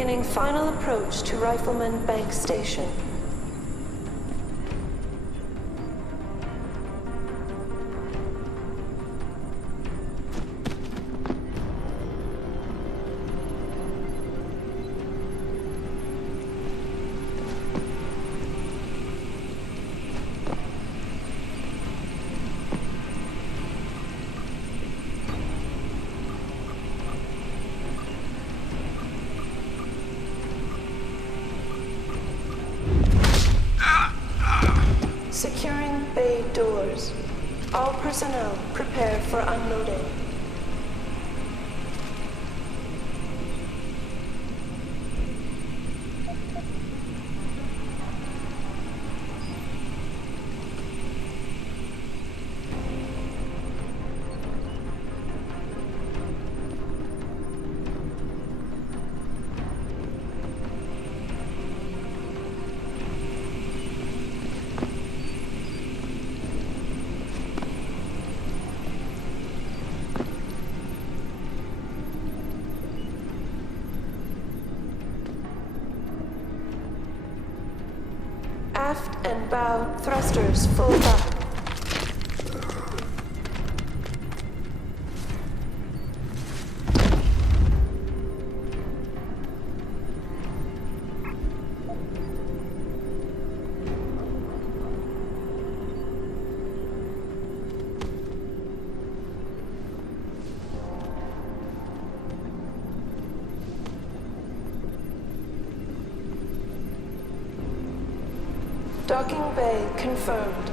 Beginning final approach to Rifleman Bank Station. Securing bay doors. All personnel prepare for unloading. Aft and bow thrusters full up. Docking bay confirmed.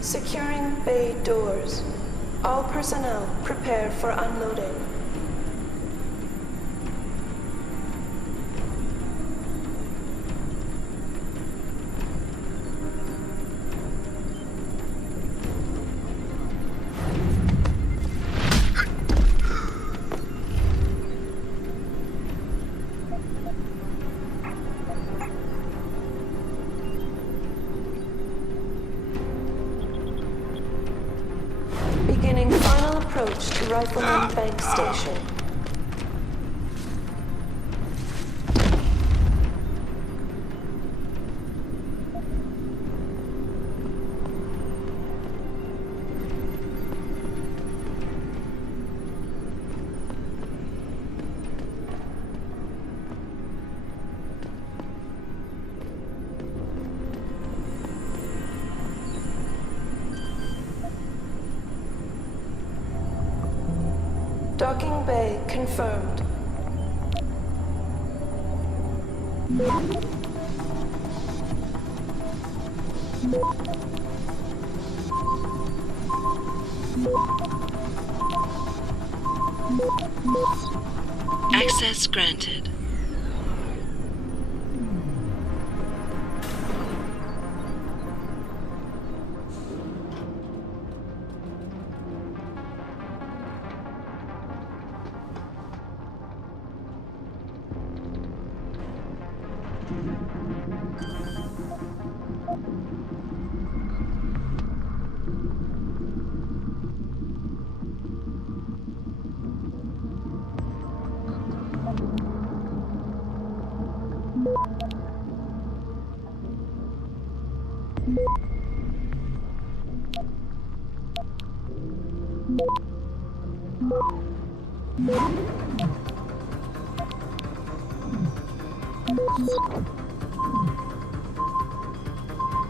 Securing bay doors. All personnel prepare for unloading. Beginning final approach to Rifleman Bank Station. Docking bay confirmed. Access granted.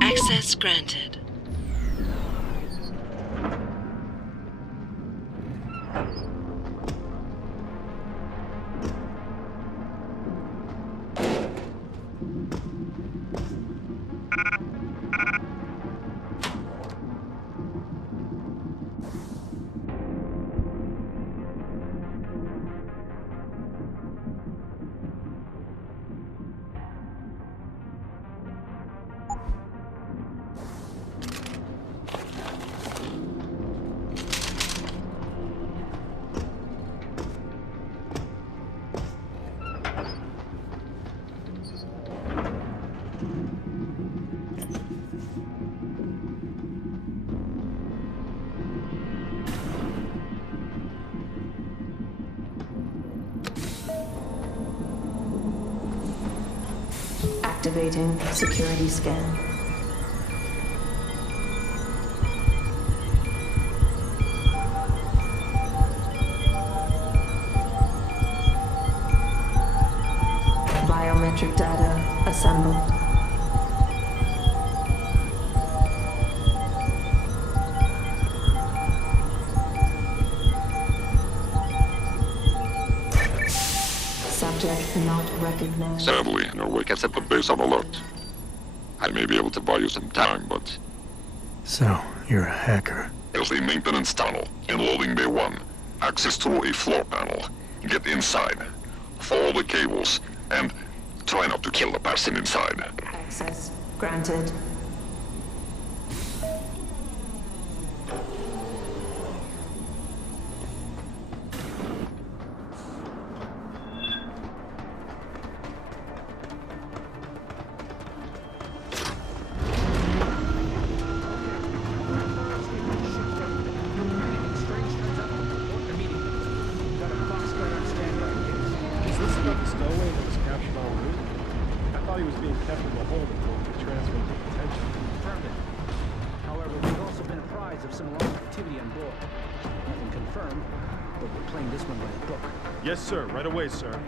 Access granted. Activating security scan. Biometric data assembled. Subject not recognized. Sadly, Norway gets at the base on alert. I may be able to buy you some time, but... So, you're a hacker. There's the maintenance tunnel in loading bay 1. Access to a floor panel. Get inside. Follow the cables, and try not to kill the person inside. Access granted. Yes, sir. Right away, sir.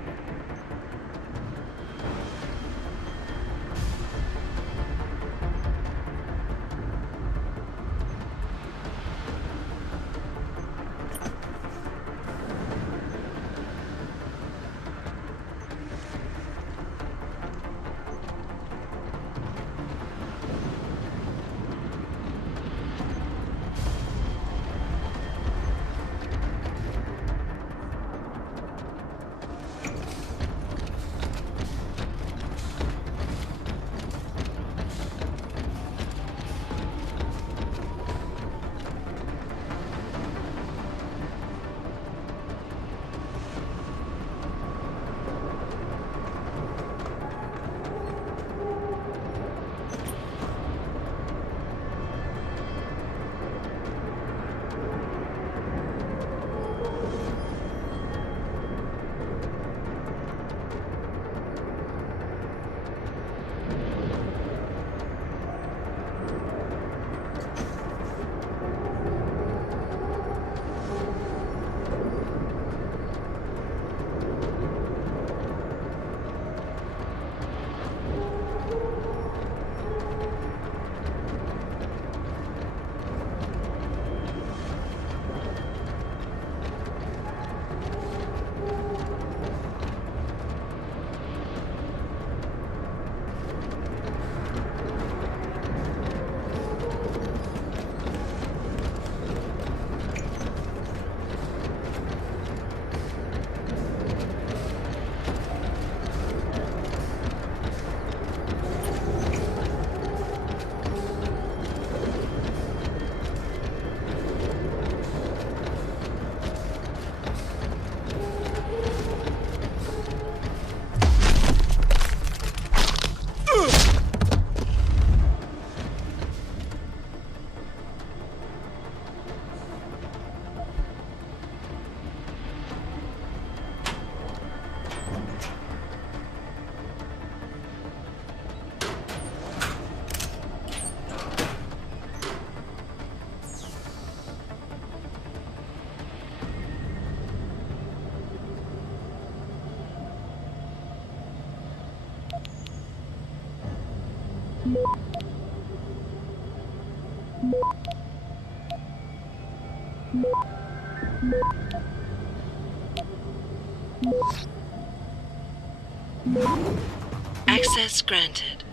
Access granted.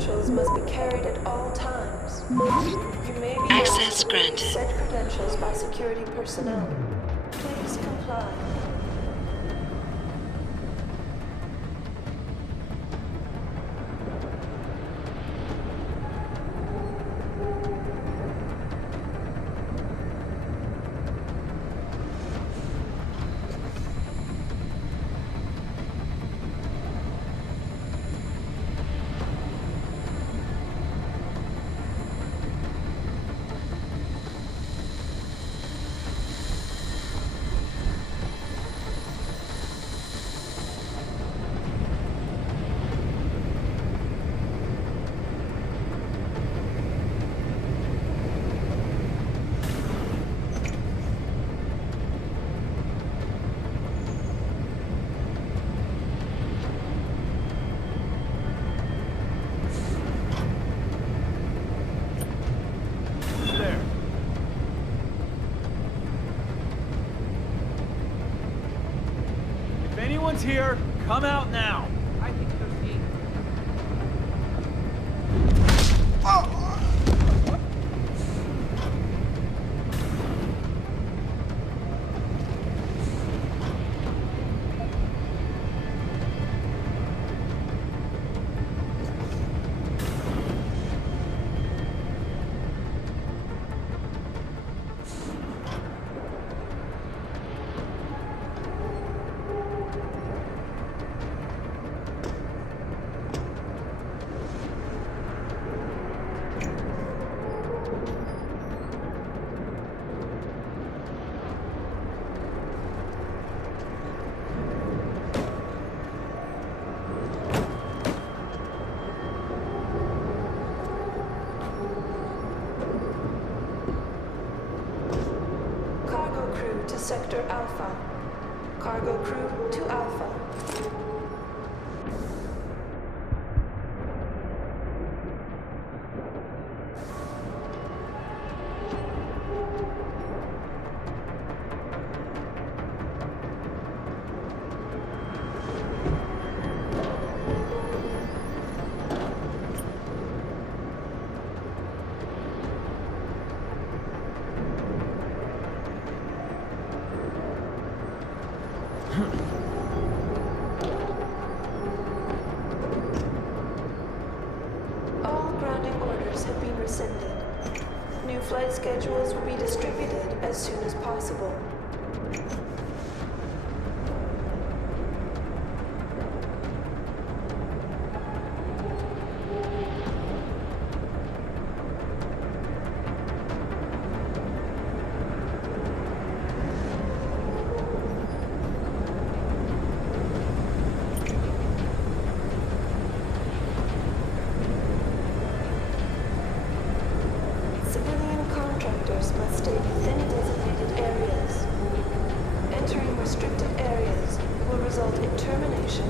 credentials must be carried at all times. You may be Access asked to granted. use said credentials by security personnel. Please comply. There. If anyone's here, come out now. I think so, see. Cargo crew to Sector Alpha. Cargo crew to Alpha. All grounding orders have been rescinded. New flight schedules will be distributed as soon as possible. Civilian contractors must stay within designated areas. Entering restricted areas will result in termination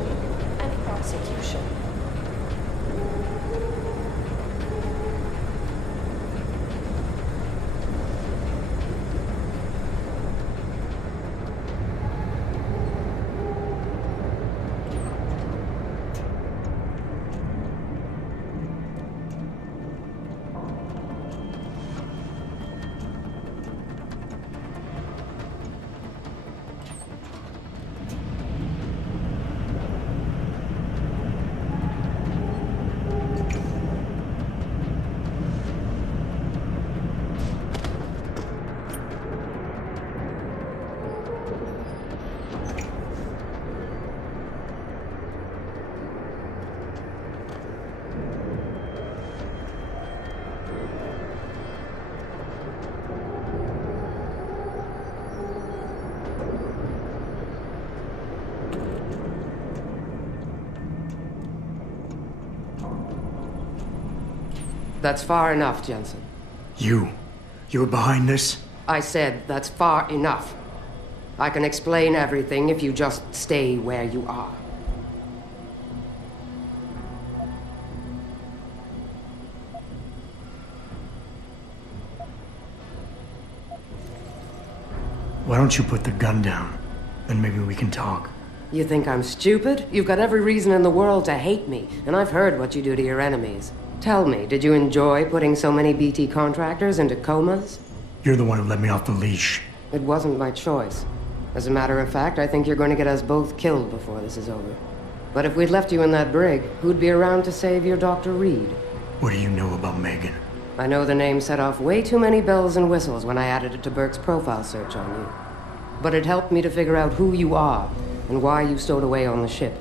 and prosecution. That's far enough, Jensen. You were behind this? I said that's far enough. I can explain everything if you just stay where you are. Why don't you put the gun down? Then maybe we can talk. You think I'm stupid? You've got every reason in the world to hate me, and I've heard what you do to your enemies. Tell me, did you enjoy putting so many BT contractors into comas? You're the one who let me off the leash. It wasn't my choice. As a matter of fact, I think you're going to get us both killed before this is over. But if we'd left you in that brig, who'd be around to save your Dr. Reed? What do you know about Megan? I know the name set off way too many bells and whistles when I added it to Burke's profile search on you. But it helped me to figure out who you are and why you stowed away on the ship.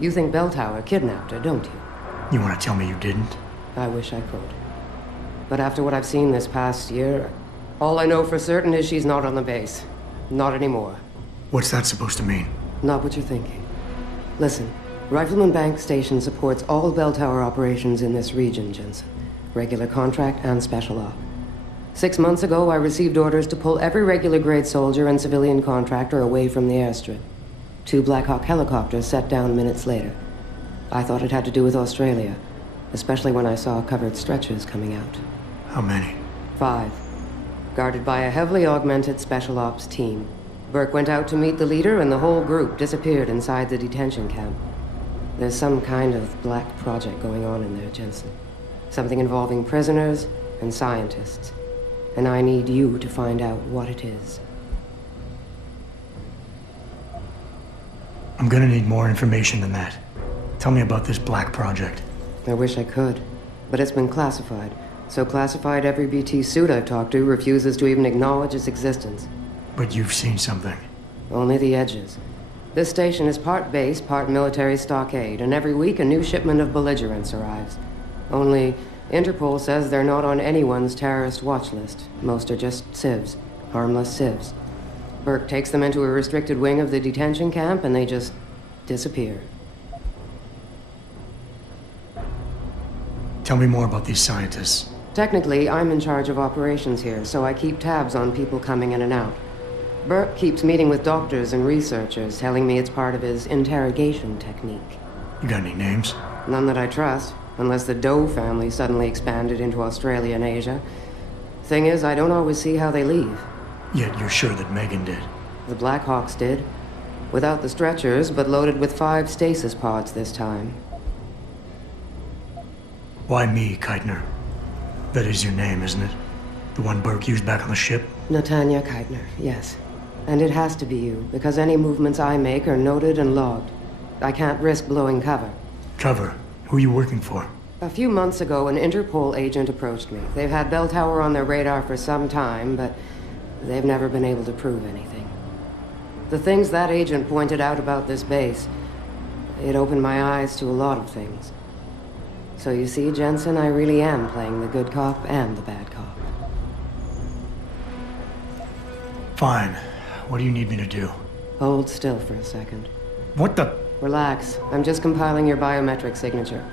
You think Belltower kidnapped her, don't you? You want to tell me you didn't? I wish I could. But after what I've seen this past year, all I know for certain is she's not on the base. Not anymore. What's that supposed to mean? Not what you're thinking. Listen, Rifleman Bank Station supports all Belltower operations in this region, Jensen. Regular contract and special op. 6 months ago, I received orders to pull every regular grade soldier and civilian contractor away from the airstrip. 2 Black Hawk helicopters set down minutes later. I thought it had to do with Australia, especially when I saw covered stretchers coming out. How many? 5. Guarded by a heavily augmented special ops team. Burke went out to meet the leader and the whole group disappeared inside the detention camp. There's some kind of black project going on in there, Jensen. Something involving prisoners and scientists. And I need you to find out what it is. I'm gonna need more information than that. Tell me about this black project. I wish I could, but it's been classified. So classified every BT suit I've talked to refuses to even acknowledge its existence. But you've seen something. Only the edges. This station is part base, part military stockade, and every week a new shipment of belligerents arrives. Only, Interpol says they're not on anyone's terrorist watch list. Most are just civs, harmless civs. Burke takes them into a restricted wing of the detention camp and they just disappear. Tell me more about these scientists. Technically, I'm in charge of operations here, so I keep tabs on people coming in and out. Burke keeps meeting with doctors and researchers, telling me it's part of his interrogation technique. You got any names? None that I trust, unless the Doe family suddenly expanded into Australia and Asia. Thing is, I don't always see how they leave. Yet you're sure that Megan did. The Blackhawks did. Without the stretchers, but loaded with 5 stasis pods this time. Why me, Keitner? That is your name, isn't it? The one Burke used back on the ship? Natanya Keitner, yes. And it has to be you, because any movements I make are noted and logged. I can't risk blowing cover. Cover? Who are you working for? A few months ago, an Interpol agent approached me. They've had Belltower on their radar for some time, but they've never been able to prove anything. The things that agent pointed out about this base, it opened my eyes to a lot of things. So you see, Jensen, I really am playing the good cop and the bad cop. Fine. What do you need me to do? Hold still for a second. What the? Relax. I'm just compiling your biometric signature.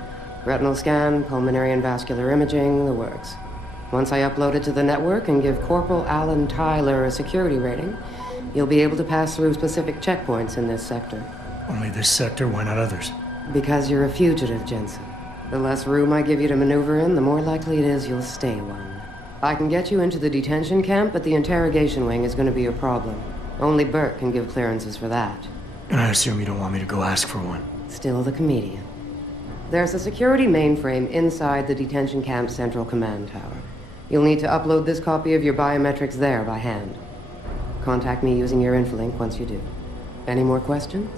Retinal scan, pulmonary and vascular imaging, the works. Once I upload it to the network and give Corporal Alan Tyler a security rating, you'll be able to pass through specific checkpoints in this sector. Only this sector? Why not others? Because you're a fugitive, Jensen. The less room I give you to maneuver in, the more likely it is you'll stay one. I can get you into the detention camp, but the interrogation wing is going to be a problem. Only Burke can give clearances for that. And I assume you don't want me to go ask for one. Still the comedian. There's a security mainframe inside the detention camp's central command tower. You'll need to upload this copy of your biometrics there by hand. Contact me using your infolink once you do. Any more questions?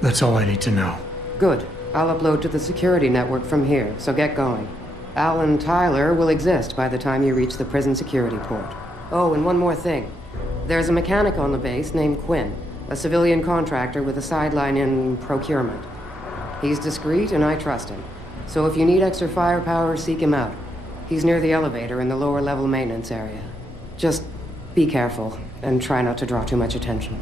That's all I need to know. Good. I'll upload to the security network from here, so get going. Alan Tyler will exist by the time you reach the prison security port. Oh, and one more thing. There's a mechanic on the base named Quinn, a civilian contractor with a sideline in procurement. He's discreet and I trust him. So if you need extra firepower, seek him out. He's near the elevator in the lower level maintenance area. Just be careful and try not to draw too much attention.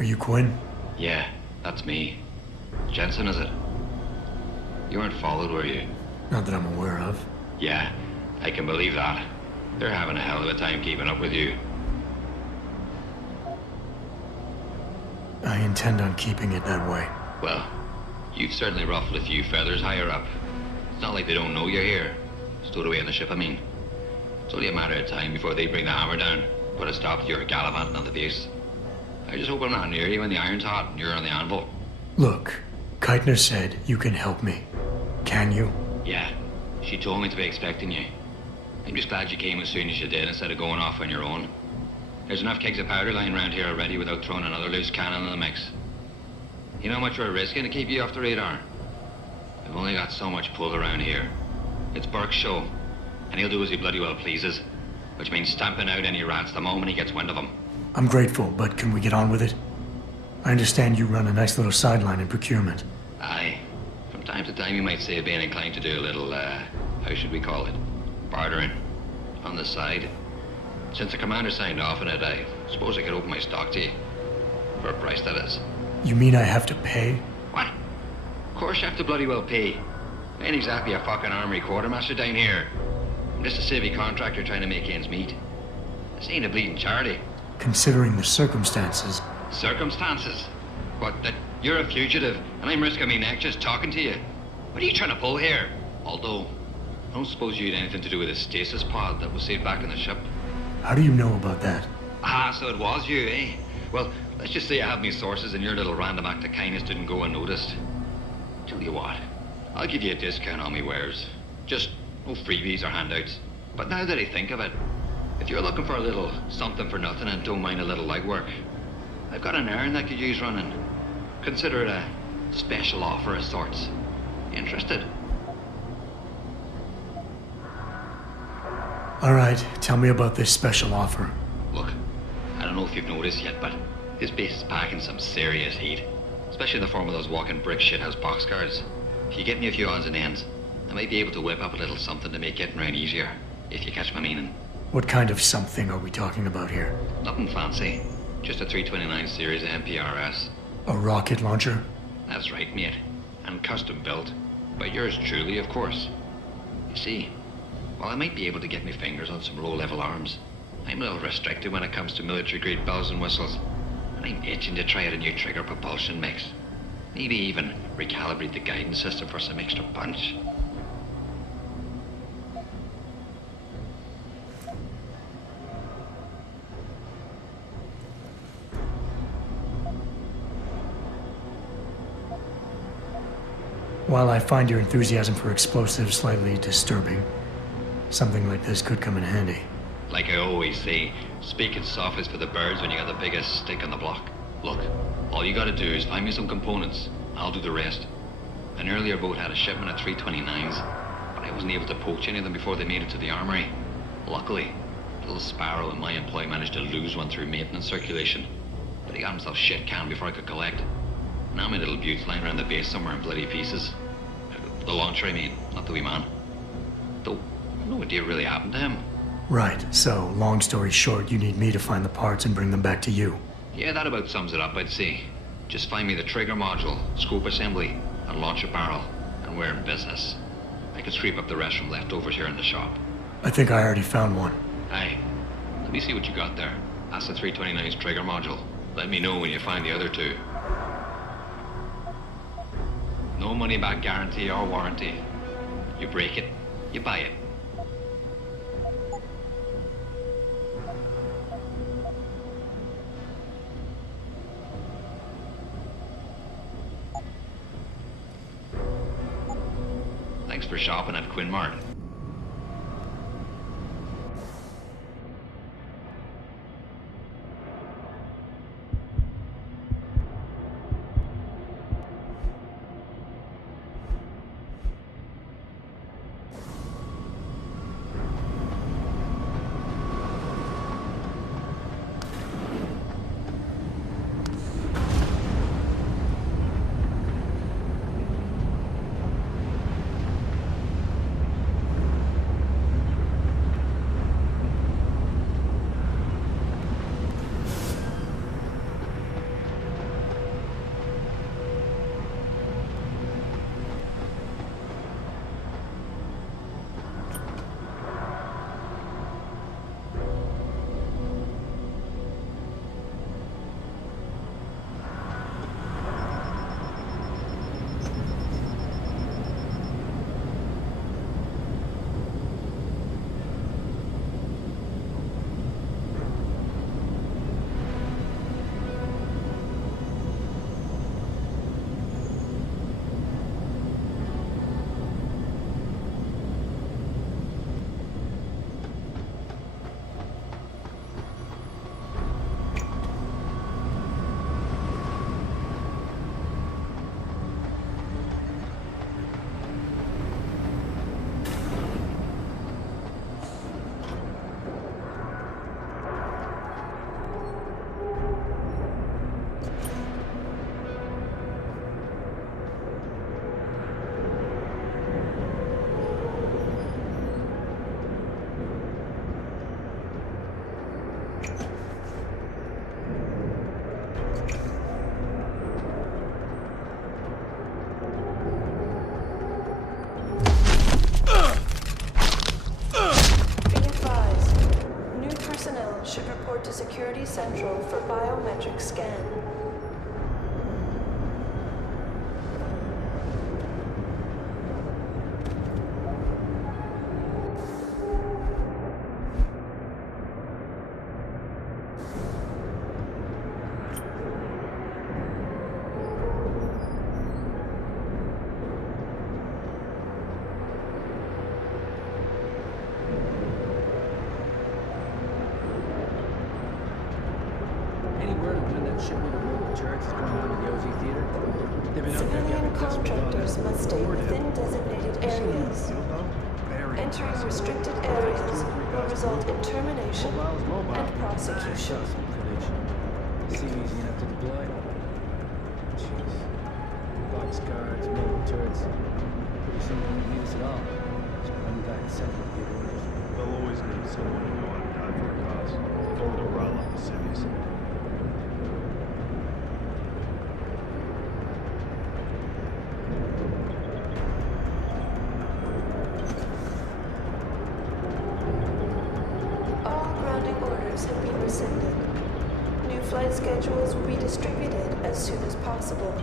Are you Quinn? Yeah, that's me. Jensen, is it? You weren't followed, were you? Not that I'm aware of. Yeah, I can believe that. They're having a hell of a time keeping up with you. I intend on keeping it that way. Well, you've certainly ruffled a few feathers higher up. It's not like they don't know you're here. Stowed away on the ship, I mean. It's only a matter of time before they bring the hammer down. Put a stop to your gallivanting on the base. I just hope I'm not near you when the iron's hot and you're on the anvil. Look, Keitner said you can help me. Can you? Yeah, she told me to be expecting you. I'm just glad you came as soon as you did instead of going off on your own. There's enough kegs of powder lying around here already without throwing another loose cannon in the mix. You know how much we're risking to keep you off the radar? We've only got so much pull around here. It's Burke's show, and he'll do as he bloody well pleases, which means stamping out any rats the moment he gets wind of them. I'm grateful, but can we get on with it? I understand you run a nice little sideline in procurement. Aye. From time to time you might say being inclined to do a little, how should we call it? Bartering. On the side. Since the commander signed off on it, I suppose I could open my stock to you. For a price, that is. You mean I have to pay? What? Of course you have to bloody well pay. I ain't exactly a fucking armory quartermaster down here. I'm just a civvy contractor trying to make ends meet. This ain't a bleeding charity. Considering the circumstances. Circumstances? What, that you're a fugitive and I'm risking my neck just talking to you? What are you trying to pull here? Although, I don't suppose you had anything to do with the stasis pod that was saved back in the ship. How do you know about that? Ah, so it was you, eh? Well, let's just say I have me sources and your little random act of kindness didn't go unnoticed. Tell you what, I'll give you a discount on me wares. Just no freebies or handouts. But now that I think of it, if you're looking for a little something for nothing and don't mind a little legwork, I've got an errand that could use running. Consider it a special offer of sorts. Interested? All right, tell me about this special offer. Look, I don't know if you've noticed yet, but this base is packing some serious heat. Especially in the form of those walking brick shithouse boxcars. If you get me a few odds and ends, I might be able to whip up a little something to make getting around easier, if you catch my meaning. What kind of something are we talking about here? Nothing fancy. Just a 329 series MPRS. A rocket launcher? That's right, mate. And custom built. By yours truly, of course. You see, while I might be able to get my fingers on some low-level arms, I'm a little restricted when it comes to military-grade bells and whistles. And I'm itching to try out a new trigger propulsion mix. Maybe even recalibrate the guidance system for some extra punch. While I find your enthusiasm for explosives slightly disturbing, something like this could come in handy. Like I always say, speaking soft is for the birds when you got the biggest stick on the block. Look, all you gotta do is find me some components. I'll do the rest. An earlier boat had a shipment of 329s, but I wasn't able to poach any of them before they made it to the armory. Luckily, little Sparrow in my employ managed to lose one through maintenance circulation, but he got himself shit canned before I could collect. Now my little bute's lying around the base somewhere in bloody pieces. The launcher, I mean, not the wee man. Though, no idea really happened to him. Right, so, long story short, you need me to find the parts and bring them back to you. Yeah, that about sums it up, I'd say. Just find me the trigger module, scope assembly, and launch a barrel, and we're in business. I can scrape up the rest from leftovers here in the shop. I think I already found one. Aye. Let me see what you got there. That's the 329's trigger module. Let me know when you find the other two. No money back guarantee or warranty. You break it, you buy it. Thanks for shopping at Quinn Mart. biometric scan. Any word on when that shipment of mobile turrets is going on to the OZ Theater? They've been out there Civilian gathering dust contractors for must stay within designated areas. Entering restricted areas will result in termination and prosecution. CV's gonna have to deploy. Jeez. Box guards, mobile turrets. Pretty soon they won't need us at all. Just run back and send them to give orders. They'll always need someone to go out and die for a cause. Only to rile up the cities. All grounding orders have been rescinded. New flight schedules will be distributed as soon as possible.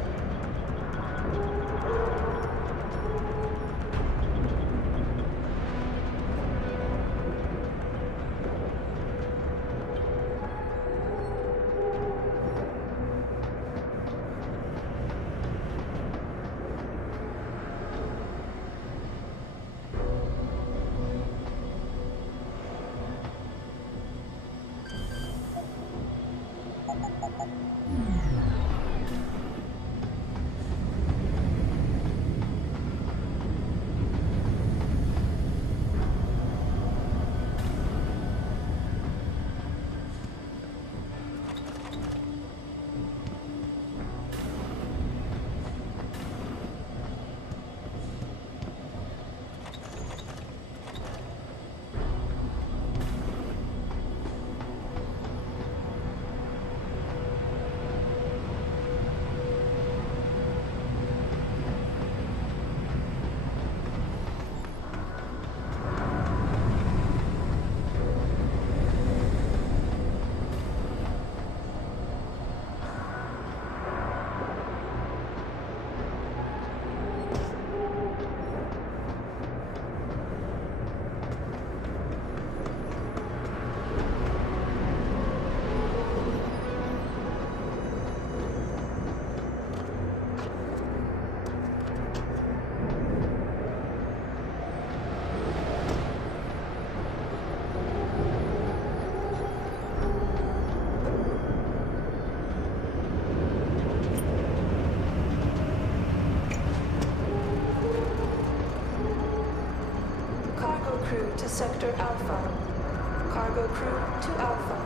Crew to Sector Alpha. Cargo crew to Alpha.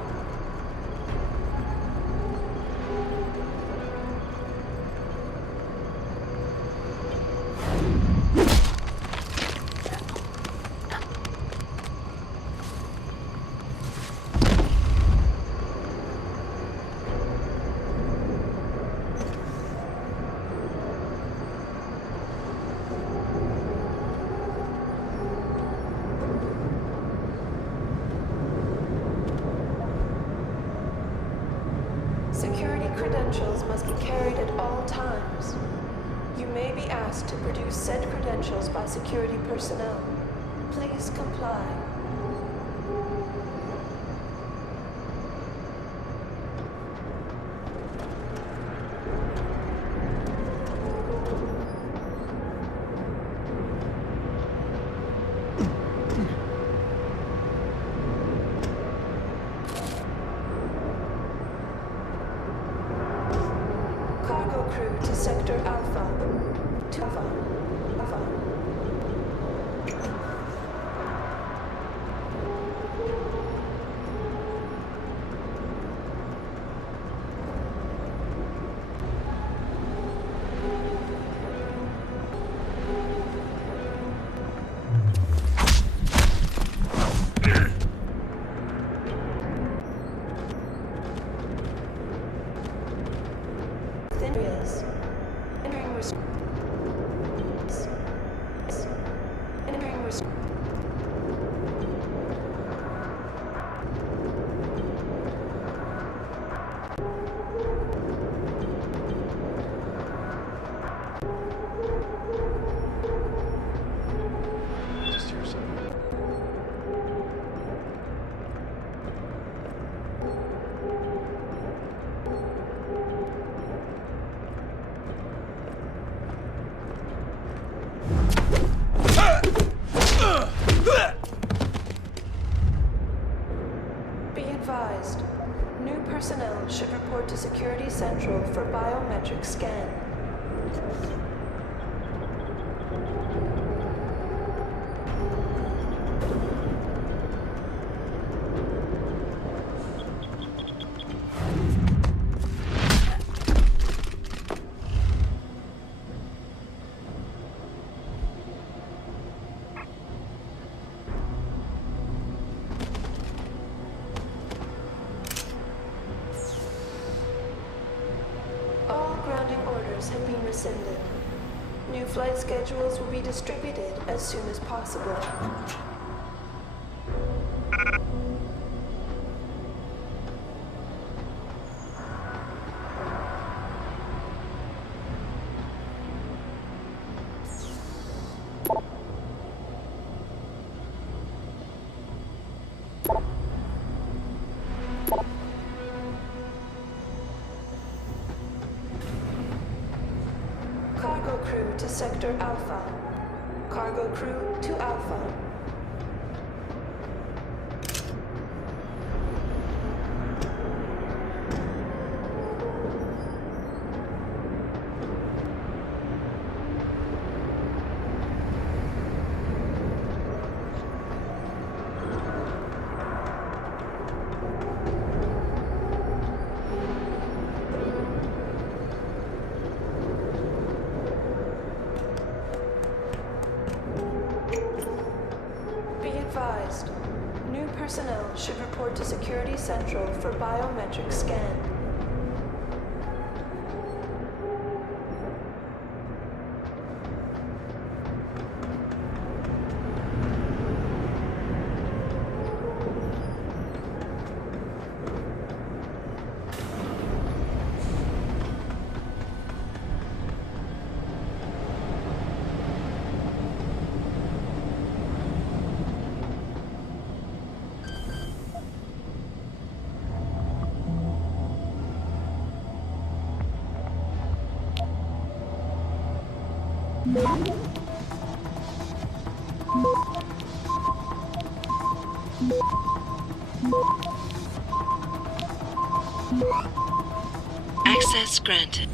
Security credentials must be carried at all times. You may be asked to produce said credentials by security personnel. Please comply. Cargo crew to Sector Alpha. To Alpha. Alpha. Areas. Entering Security Central for biometric scan. Have been rescinded. New flight schedules will be distributed as soon as possible. Cargo crew to Sector Alpha. Cargo crew to Alpha. New personnel should report to Security Central for biometric scan. Access granted.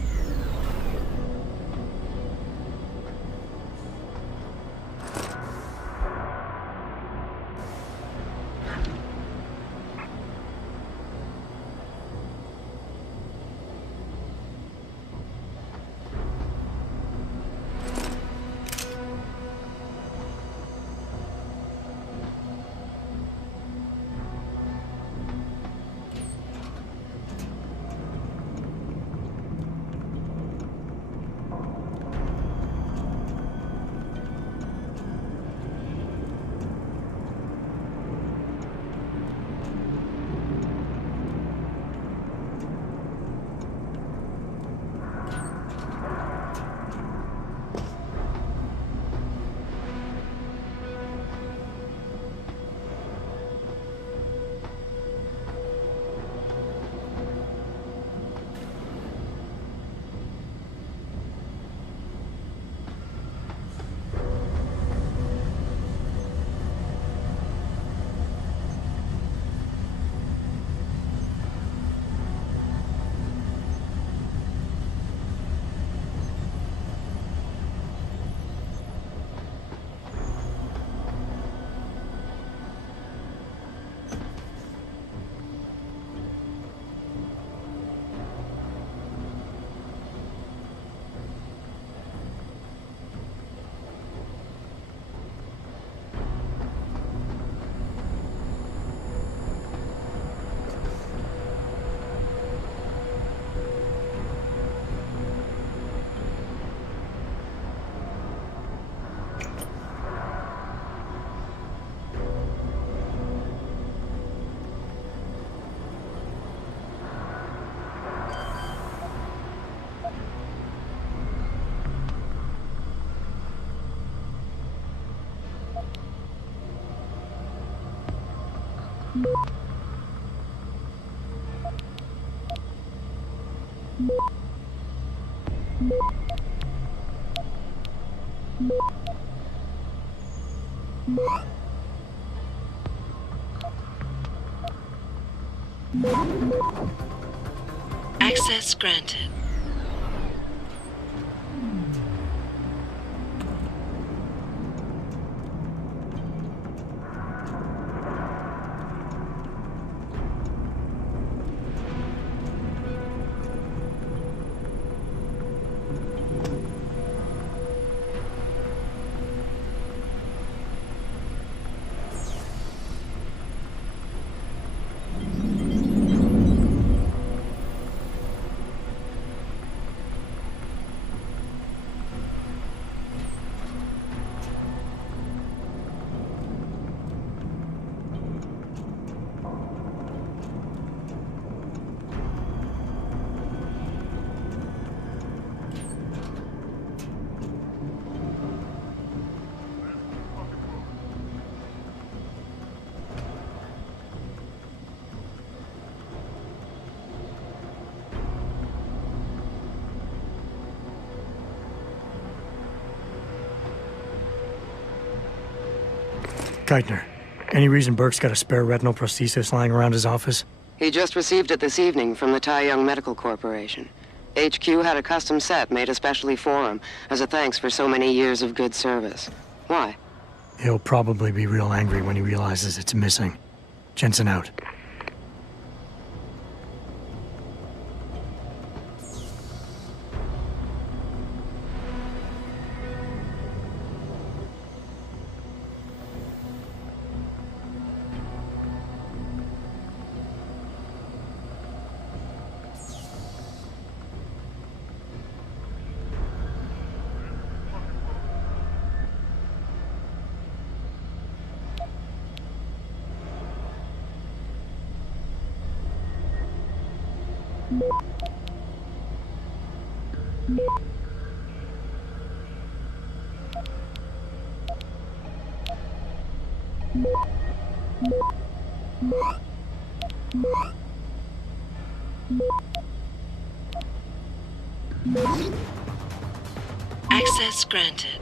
Access Access granted. Geithner, any reason Burke's got a spare retinal prosthesis lying around his office? He just received it this evening from the Tai Young Medical Corporation. HQ had a custom set made especially for him, as a thanks for so many years of good service. Why? He'll probably be real angry when he realizes it's missing. Jensen out. Access granted.